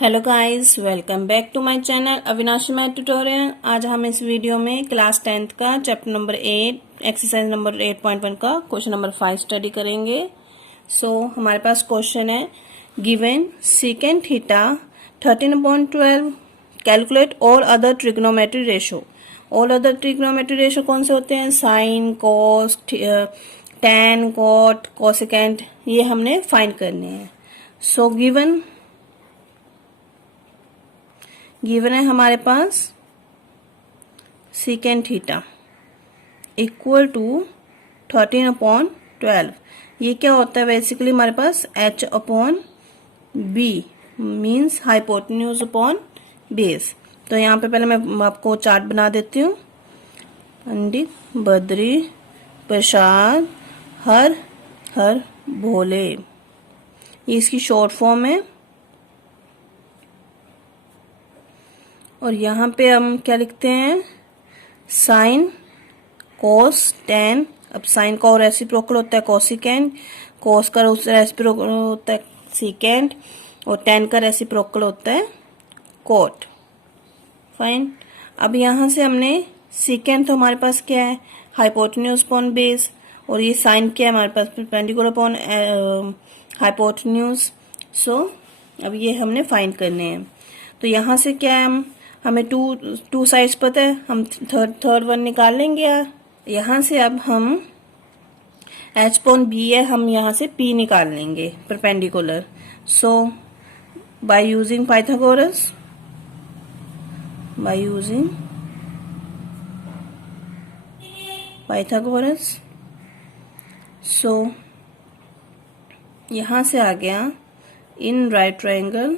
Hello guys, welcome back to my channel Avinashi math tutorial. आज हम इस वीडियो में क्लास 10th का चैप्टर नंबर 8 एक्सरसाइज नंबर 8.1 का क्वेश्चन नंबर 5 स्टडी करेंगे। हमारे पास क्वेश्चन है given secant theta 13/12 calculate all other trigonometry ratio. All other trigonometry ratio कौन से होते हैं? Sine, cos, tan, cot, cosecant, ये हमने फाइंड करने हैं। गिवन है हमारे पास सेकेंड थीटा इक्वल टू 13/12। ये क्या होता है? बेसिकली हमारे पास h/b means hypotenuse upon base. तो यहाँ पे पहले मैं आपको चार्ट बना देती हूँ। पंडित बद्री प्रसाद हर हर भोले, ये इसकी शॉर्ट फॉर्म है। और यहाँ पे हम क्या लिखते हैं? साइन, कोस, टैन। अब साइन का और रेसिप्रोकल होता है कोसिकेंट, कोस का रेसिप्रोकल होता है सीकेंट, और टैन का रेसिप्रोकल होता है कोट। फाइन। अब यहाँ से हमने सीकेंट, तो हमारे पास क्या है? Hypotenuse upon base. और ये साइन क्या है हमारे पास? Perpendicular upon hypotenuse. अब ये हमने फाइंड करने हैं। तो यहाँ से क्या है? हमें टू साइड्स पता है, हम थर्ड वन निकाल लेंगे यार। यहाँ से अब हम h/b है, हम यहाँ से p निकाल लेंगे परपेंडिकुलर। बाय यूजिंग पाइथागोरस, यहाँ से आ गया इन राइट ट्रायंगल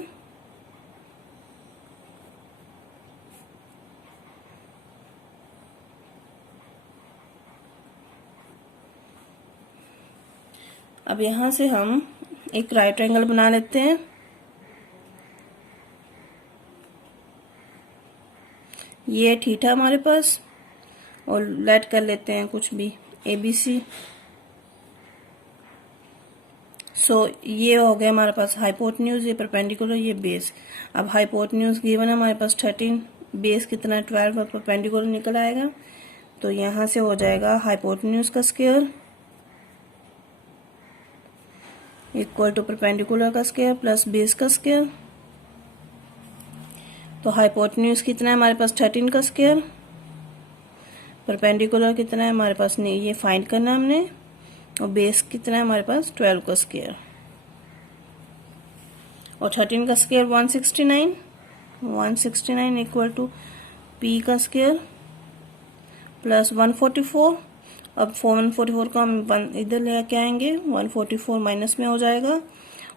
अब यहाँ से हम एक राइट एंगल बना लेते हैं। ये थीटा हमारे पास, और लेट कर लेते हैं कुछ भी ABC। ये हो गया हमारे पास हाइपोटेन्यूज, ये परपेंडिकुलर, ये बेस। अब हाइपोटेन्यूज गिवन है हमारे पास 13, बेस कितना है 12, और परपेंडिकुलर निकल आएगा। तो यहाँ से हो जाएगा हाइपोटेन्यूज का स्क्वायर इक्वल टू परपेंडिकुलर का स्क्वायर प्लस बेस का स्क्वायर। तो हाइपोटेन्यूज कितना है हमारे पास? 13 का स्क्वायर। परपेंडिकुलर कितना है हमारे पास? नहीं, ये फाइंड करना है हमने। और बेस कितना है हमारे पास? 12 का स्क्वायर। और 13 का स्क्वायर 169 इक्वल टू p का स्क्वायर प्लस 144। अब 144 को हम इधर लेके आएंगे, 144 माइनस में हो जाएगा।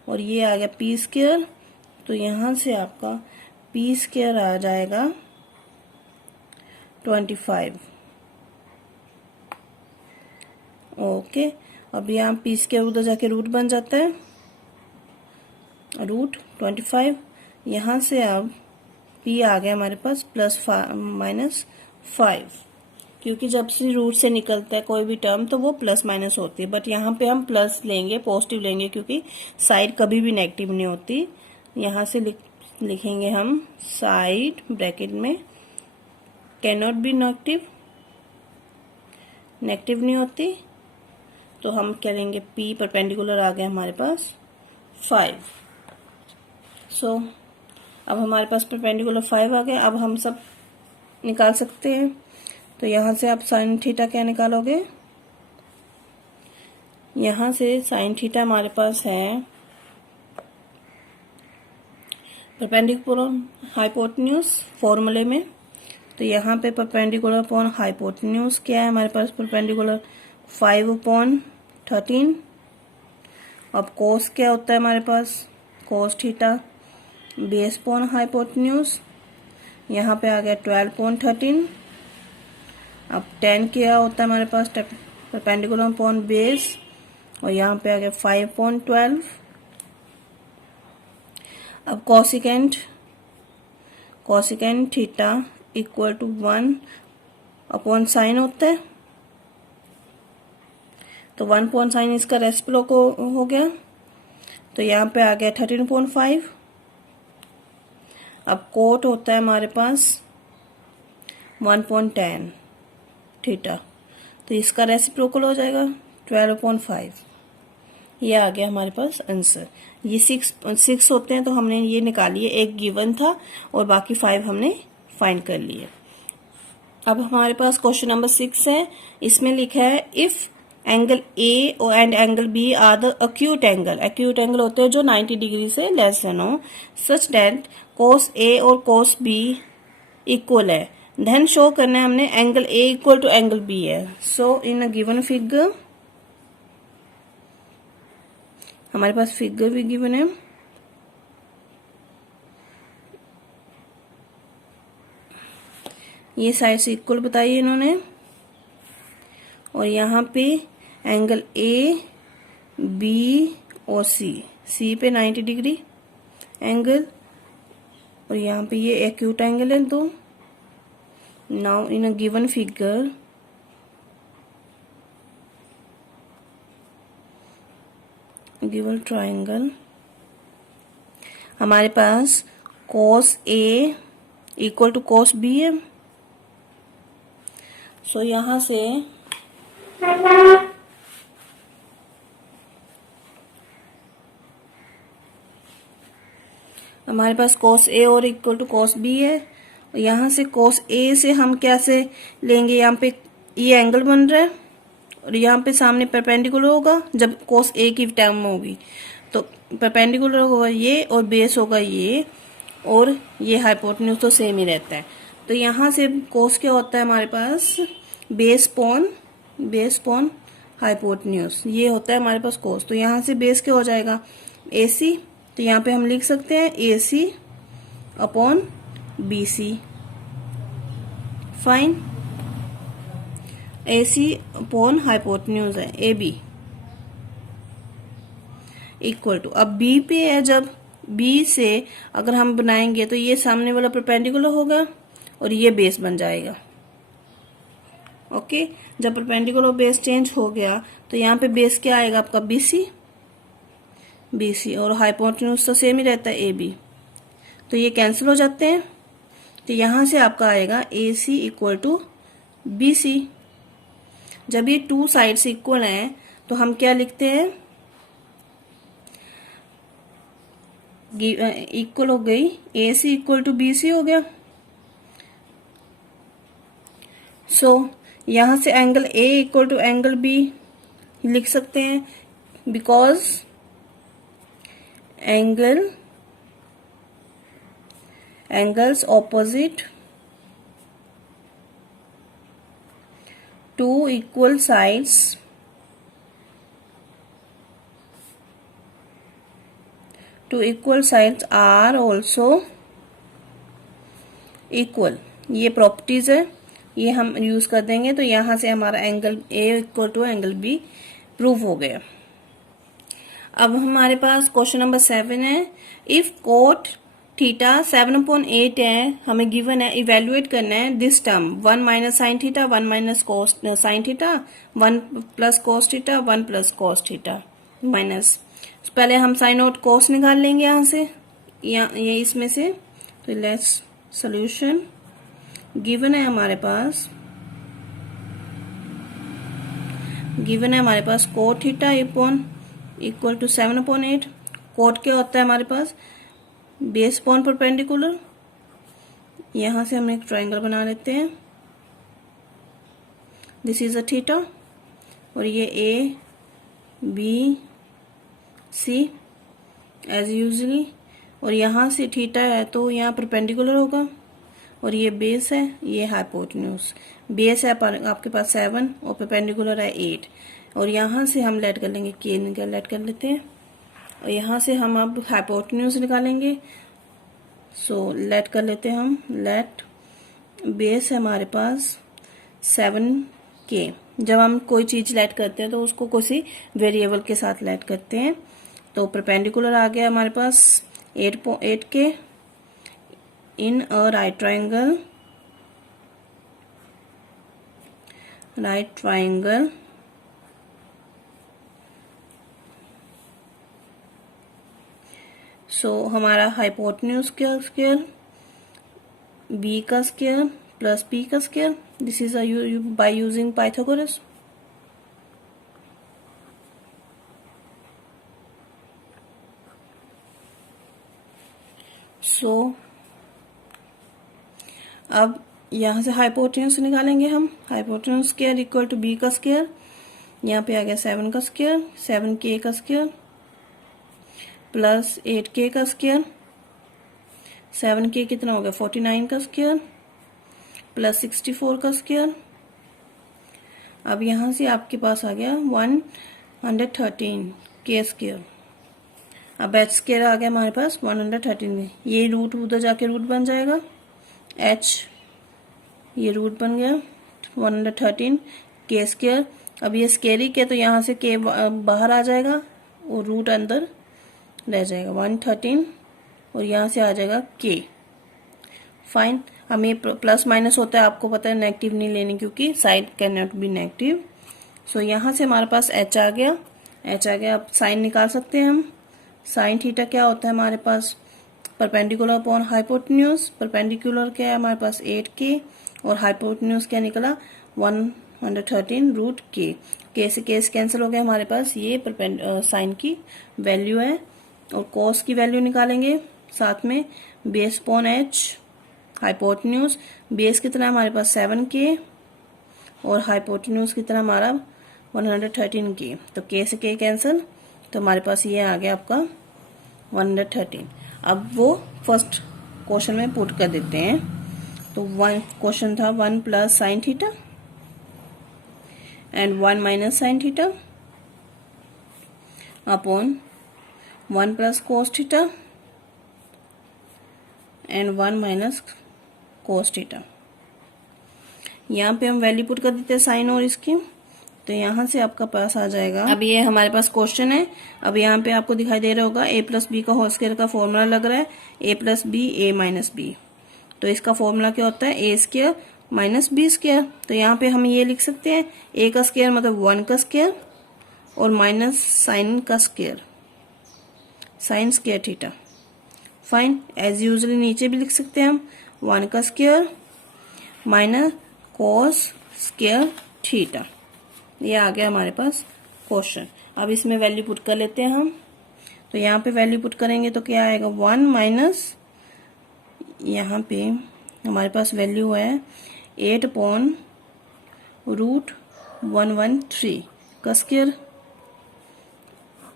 और ये आ गया p स्क्वायर। तो यहाँ से आपका p स्क्वायर आ जाएगा 25। ओके। अब यहाँ p स्क्वायर उधर जाके रूट बन जाता है, रूट 25। यहाँ से अब p आ गया हमारे पास -5, क्योंकि जब से रूट से निकलता है कोई भी टर्म तो वो प्लस माइनस होती है। बट यहाँ पे हम प्लस लेंगे, पॉजिटिव लेंगे, क्योंकि साइड कभी भी नेगेटिव नहीं होती। यहाँ से लिखेंगे हम साइड ब्रैकेट में कैन नॉट बी नेगेटिव नहीं होती। तो हम क्या लेंगे? p परपेंडिकुलर आ गया हमारे पास 5। अब हमारे पास परपेंडिकुलर 5 आ गया। अब हम सब निकाल सकते हैं। तो यहाँ से आप साइन थीटा क्या निकालोगे? यहाँ से साइन थीटा हमारे पास है परपेंडिकुलर हाइपोटेन्यूज फॉर्मूले में। तो यहाँ पे परपेंडिकुलर अपॉन हाइपोटेन्यूज क्या है हमारे पास? परपेंडिकुलर 5/13। अब कोस क्या होता है हमारे पास? Cos theta base upon hypotenuse. यहाँ पे आ गया 12/13। अब tan क्या होता है हमारे पास? परपेंडिकुलर अपॉन बेस, और यहाँ पे आ गया 5/12। अब cosecant theta equal to 1/sin होता है। तो 1/sin इसका रेसिप्रोकल हो गया। तो यहाँ पे आ गया 13.5 अब कोट होता है हमारे पास 1/10 थीटा, तो इसका रेसिप्रोकल हो जाएगा 12/5। ये आ गया हमारे पास आंसर। ये 6 होते हैं तो हमने ये निकालिए, एक गिवन था और बाकी 5 हमने फाइंड कर लिए। अब हमारे पास क्वेश्चन नंबर 6 है। इसमें लिखा है if angle A and angle B are the acute angle. Acute angle होते हैं जो 90 डिग्री से लेस देन हो, सच दैट कोस ए और कोस बी इक्वल है। देन शो करना है हमने angle A equal to angle B है। So in a given figure, हमारे पास फिगर भी गिवन है। ये साइड से इक्वल बताइए इन्होंने, और यहाँ पे एंगल ए बी और सी पे 90 डिग्री एंगल, और यहाँ पे ये एक्यूट एंगल है दो। Now in a given figure given triangle, हमारे पास कोस ए इक्वल टू कोस बी है। सो यहां से हमारे पास कोस ए और इक्वल टू कोस बी है। यहां से कोस ए से हम कैसे लेंगे, यहाँ पे ये एंगल बन रहा है और यहाँ पे सामने परपेंडिकुलर होगा। जब कोस ए की टर्म होगी तो परपेंडिकुलर होगा ये और बेस होगा ये, और ये हाइपोटेन्यूज तो सेम ही रहता है। तो यहाँ से कोस क्या होता है हमारे पास, बेस पॉन हाइपोटेन्यूज, ये होता है हमारे पास कोस। तो यहाँ से बेस क्या हो जाएगा, AC। तो यहाँ पे हम लिख सकते हैं AC upon BC। Fine, AC upon hypotenuse है AB इक्वल टू, अब B पे है, जब B से अगर हम बनाएंगे तो ये सामने वाला परपेंडिकुलर होगा और ये बेस बन जाएगा। ओके, जब परपेंडिकुलर बेस चेंज हो गया तो यहाँ पे बेस क्या आएगा आपका BC, और हाइपोटेन्यूज तो सेम ही रहता है AB, तो ये कैंसिल हो जाते हैं। तो यहां से आपका आएगा AC इक्वल टू BC। जब ये टू साइड्स इक्वल हैं तो हम क्या लिखते हैं, इक्वल हो गई, AC इक्वल टू BC हो गया। सो यहां से angle A equal to angle B लिख सकते हैं, because angles opposite to equal sides are also equal. ये प्रॉपर्टीज है, ये हम यूज कर देंगे। तो यहां से हमारा angle A equal to angle B prove हो गया। अब हमारे पास क्वेश्चन नंबर 7 है। इफ कोट थीटा 7/8 है, हमें गिवन है, इवेल्युएट करना है this term 1 minus sine theta, 1 minus sine theta, 1 plus cos theta, 1 plus cos theta minus. पहले हम साइन और कोस निकाल लेंगे यहाँ से, ये इसमें से। तो लेट्स सोल्यूशन, गिवन है हमारे पास cot theta equal to 7/8। Cot क्या होता है हमारे पास, बेस पॉन परपेंडिकुलर। यहां से हम एक ट्रायंगल बना लेते हैं, दिस इज अ थीटा, और ये ABC एज यूजली, और यहां से थीटा है तो यहाँ परपेंडिकुलर होगा, और ये बेस है, ये हाइपोटेन्यूज। बेस है आपके पास 7 और परपेंडिकुलर है 8, और यहां से हम लेट कर लेंगे k लेट कर लेते हैं, और यहां से हम अब हाइपोटेन्यूज निकालेंगे। सो लेट कर लेते हैं हम, लेट बेस है हमारे पास 7k। जब हम कोई चीज लेट करते हैं तो उसको किसी वेरिएबल के साथ लेट करते हैं। तो परपेंडिकुलर आ गया हमारे पास 8k in a right triangle so हमारा हाइपोटेन्यूज क्या स्क्वायर बी का स्क्वायर प्लस पी का square, this is by using Pythagoras. So अब यहां से हाइपोटेन्यूज निकालेंगे हम। Hypotenuse square equal to B का स्क्वायर, यहाँ पे आ गया 7 का स्क्वायर, 7k का स्क्वायर प्लस 8k का स्क्वायर, 7k कितना हो गया 49 का स्क्वायर प्लस 64 का स्क्वायर। अब यहां से आपके पास आ गया 113 k स्क्वायर। अब h स्क्वायर आ गया हमारे पास 113 में, ये रूट उधर जाके रूट बन जाएगा, h ये रूट बन गया 113 k स्क्वायर। अब ये स्क्वेयरिक है तो यहाँ से k बाहर आ जाएगा और रूट अंदर रह जाएगा 113 और यहाँ से आ जाएगा k। फाइन, हमें प्लस माइनस होता है, आपको पता है नेगेटिव नहीं लेनी क्योंकि side can not be negative. So यहाँ से हमारे पास h आ गया, h आ गया। अब साइन निकाल सकते हैं हम। साइन थीटा क्या होता है हमारे पास, परपेंडिकुलर अपॉन हाइपोटेन्यूज। परपेंडिकुलर क्या है हमारे पास 8k और हाइपोटेन्यूज क्या निकला 113 रूट k। k से k कैंसिल हो गया हमारे पास, ये साइन की वैल्यू है। और कॉस की वैल्यू निकालेंगे साथ में, base upon h, hypotenuse. Base कितना है हमारे पास 7k और हाइपोटेन्यूज कितना हमारा 113k, तो k से k कैंसिल, तो हमारे पास ये आ गया आपका 113। अब वो फर्स्ट क्वेश्चन में पुट कर देते हैं। तो क्वेश्चन था 1 plus sine theta and 1 minus sine theta upon 1 plus cos theta and 1 minus cos theta. यहाँ पे हम वैल्यू पुट कर देते हैं साइन और इसकी, तो यहाँ से आपका पास आ जाएगा। अब ये हमारे पास क्वेश्चन है। अब यहाँ पे आपको दिखाई दे रहा होगा a प्लस बी का होल स्क्वायर का फॉर्मूला लग रहा है, a plus b a minus b. तो इसका फॉर्मूला क्या होता है a square minus b square. तो यहाँ पे हम ये लिख सकते हैं a का स्क्वायर मतलब 1 का स्क्वायर और माइनस साइन का square, sine square theta. Fine, as usually नीचे भी लिख सकते हैं हम 1 का square minus cos square theta. ये आ गया हमारे पास क्वेश्चन। अब इसमें वैल्यू पुट कर लेते हैं हम। तो यहाँ पे वैल्यू पुट करेंगे तो क्या आएगा 1 माइनस, यहाँ पे हमारे पास वैल्यू है 8 अपॉन रूट 113 का स्क्वायर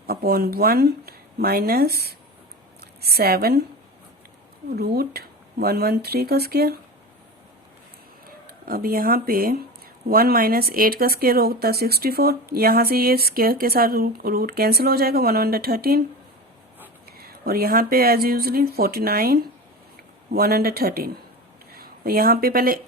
अपॉन 1 माइनस 7 रूट 113 का स्क्वायर। अब यहाँ पे 1 माइनस 8 का स्क्वायर होता है 64, यहाँ से ये स्क्वायर के साथ रूट कैंसिल हो जाएगा 113 और यहाँ पे एज यूजली 49 113। और यहाँ पे पहले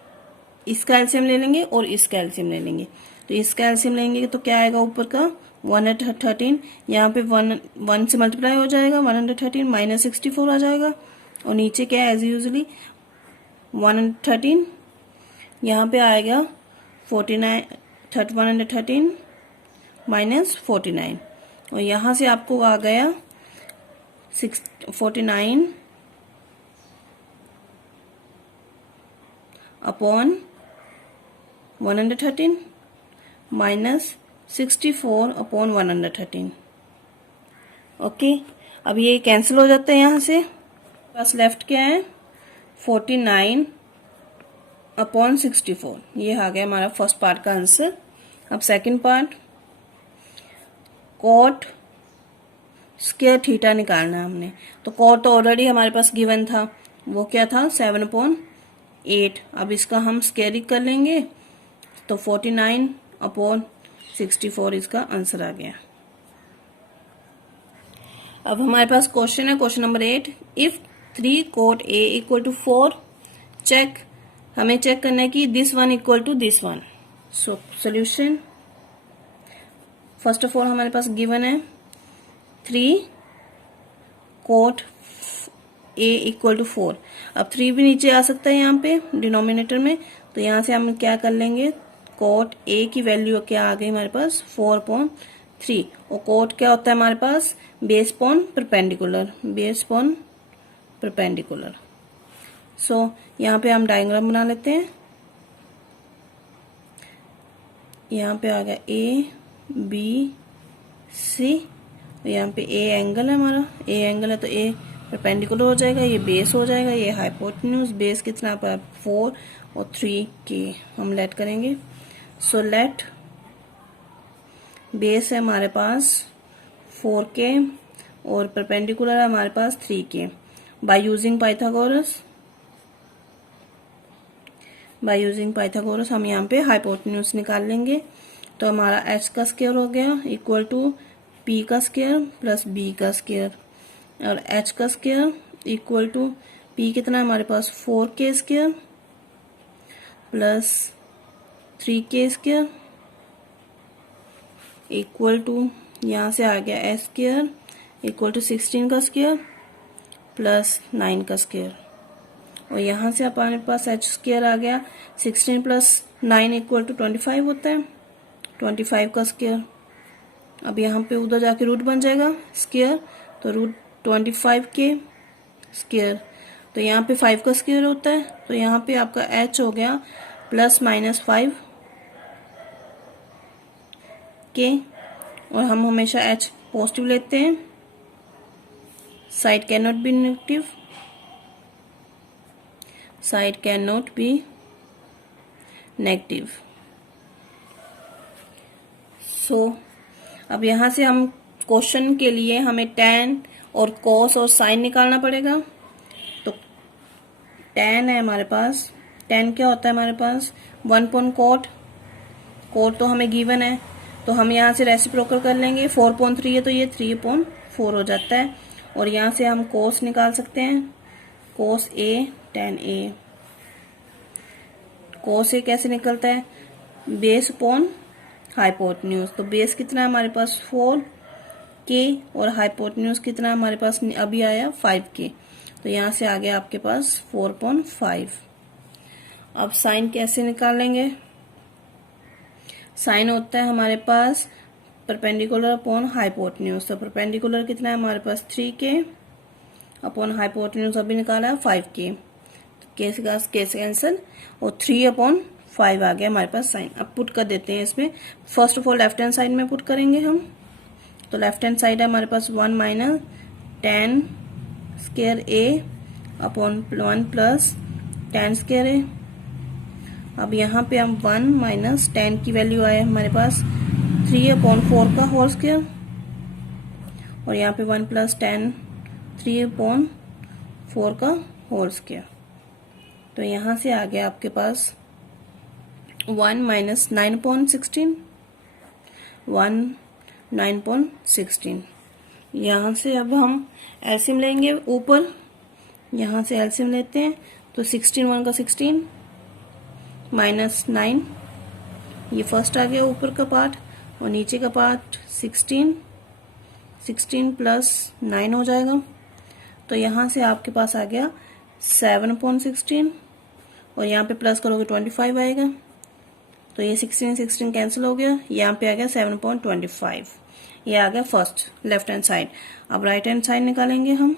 इसका एलसीएम ले लेंगे और इसका एलसीएम ले लेंगे। तो इसका एलसीएम लेंगे तो क्या आएगा ऊपर का 113, यहाँ पे 1 से मल्टीप्लाई हो जाएगा 113 माइनस 64 आ जाएगा और नीचे क्या है एज यूजली 113, यहाँ पे आएगा 113 माइनस 49 और यहाँ से आपको आ गया 49 अपॉन 113 माइनस 64 अपॉन 113। ओके, अब ये कैंसिल हो जाता है यहाँ से, बस लेफ्ट क्या है 49 अपॉन 64। ये आ गया हमारा फर्स्ट पार्ट का आंसर। अब second part, cot square theta निकालना है हमने। तो कॉट तो ऑलरेडी हमारे पास गिवन था, वो क्या था 7/8। अब इसका हम स्क्वायरिंग कर लेंगे तो 49 अपॉन 64 इसका आंसर आ गया। अब हमारे पास क्वेश्चन है question number 8, if 3 cot A equal to 4 check, हमें चेक करना है कि this one equal to this one. So solution, first of all हमारे पास गिवन है 3 cot A इक्वल टू 4। अब 3 भी नीचे आ सकता है यहाँ पे डिनोमिनेटर में, तो यहाँ से हम क्या कर लेंगे, cot A की वैल्यू क्या आ गई हमारे पास 4/3। और cot क्या होता है हमारे पास base upon perpendicular, base upon perpendicular. So यहाँ पे हम डायग्राम बना लेते हैं। यहाँ पे आ गया ए बी सी, यहाँ पे ए एंगल है हमारा, ए एंगल है तो ए परपेंडिकुलर हो जाएगा, ये बेस हो जाएगा, ये हाइपोटेन्यूज, बेस कितना पर 4 और 3 के हम लेट करेंगे। सो लेट बेस है हमारे पास 4 के और परपेंडिकुलर है हमारे पास 3 के। बाय यूजिंग पाइथागोरस हम यहाँ पे हाइपोटेन्यूज निकाल लेंगे। तो हमारा एच का स्क्वायर हो गया इक्वल टू पी का स्क्वायर प्लस बी का स्क्वायर, और एच का स्क्वायर इक्वल टू पी कितना है हमारे पास 4k square plus 3k square equal to यहाँ से आ गया एच स्क्वायर इक्वल टू 16 का स्क्वायर प्लस 9 का स्क्वायर, और यहाँ से हमारे पास एच स्क्वायर आ गया 16 प्लस 9 इक्वल टू 25 होता है, 25 का स्क्वायर। अब यहाँ पे उधर जाके रूट बन जाएगा स्क्वायर, तो रूट 25 के स्क्वायर, तो यहाँ पे 5 का स्क्वायर होता है, तो यहाँ पे आपका h हो गया प्लस माइनस 5 के, और हम हमेशा h पॉजिटिव लेते हैं, side can not be negative, side can not be negative. So अब यहाँ से हम क्वेश्चन के लिए हमें tan और cos और sin निकालना पड़ेगा। तो tan है हमारे पास, tan क्या होता है हमारे पास 1/cot, cot तो हमें गिवन है, तो हम यहाँ से रेसिप्रोकल कर लेंगे, 4/3 है तो ये 3/4 हो जाता है, और यहाँ से हम cos निकाल सकते हैं, cos a tan a। cos a कैसे निकलता है, बेस अपॉन हाइपोटेन्यूज, तो बेस कितना है हमारे पास 4k और हाइपोटेन्यूज कितना है हमारे पास अभी आया 5k, तो यहाँ से आ गया आपके पास 4/5। अब साइन कैसे निकालेंगे, साइन होता है हमारे पास परपेंडिकुलर अपॉन हाइपोटेन्यूज, तो परपेंडिकुलर कितना है हमारे पास 3k अपॉन हाइपोटेन्यूज अभी निकाला है 5k, तो केस कैंसिल और 3/5 आ गया हमारे पास साइन। अब पुट कर देते हैं इसमें, first of all left hand side में पुट करेंगे हम, तो लेफ्ट हैंड साइड है हमारे पास 1 minus tan square a upon 1 plus tan square a। अब यहाँ पे हम 1 माइनस tan की वैल्यू आए हमारे पास 3/4 का होल स्क्वायर, और यहाँ पे 1 प्लस tan 3/4 का होल स्क्वायर, तो यहाँ से आ गया आपके पास 1 माइनस 9/16, 9/16। यहाँ से अब हम एलसीएम लेंगे ऊपर, यहाँ से एलसीएम लेते हैं, तो 16 1 का 16 माइनस 9, ये फर्स्ट आ गया ऊपर का पार्ट, और नीचे का पार्ट 16 प्लस 9 हो जाएगा, तो यहाँ से आपके पास आ गया 7/16, और यहाँ पे प्लस करोगे 25 आएगा, तो ये 16 कैंसिल हो गया, यहाँ पे आ गया 7/25। ये आ गया फर्स्ट लेफ्ट हैंड साइड। अब राइट हैंड साइड निकालेंगे हम,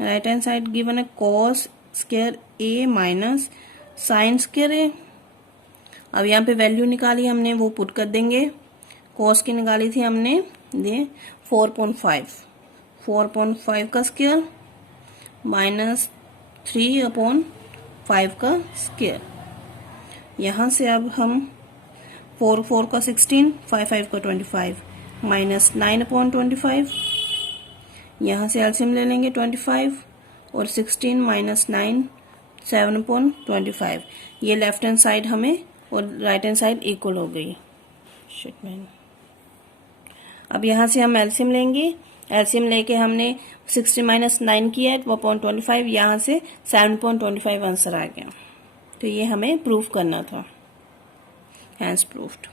राइट हैंड साइड गिवन है cos square a minus sine square a। अब यहाँ पे वैल्यू निकाली हमने, वो पुट कर देंगे, cos की निकाली थी हमने, ये 4/5 का स्क्वायर माइनस 3/5 का स्क्वायर। यहाँ से अब हम 4 का 16, 5 का 25 माइनस 9/25, यहाँ से एलसीएम ले लेंगे 25 और 16 माइनस 9 7/25। ये लेफ्ट हैंड साइड हमें और राइट हैंड साइड इक्वल हो गई। अब यहाँ से हम एलसीएम लेंगे, एलसीएम लेके हमने 16 माइनस 9 किया है 1/25, यहाँ से 7/25 आंसर आ गया। तो ये हमें प्रूफ करना था, हैंस प्रूफ्ड।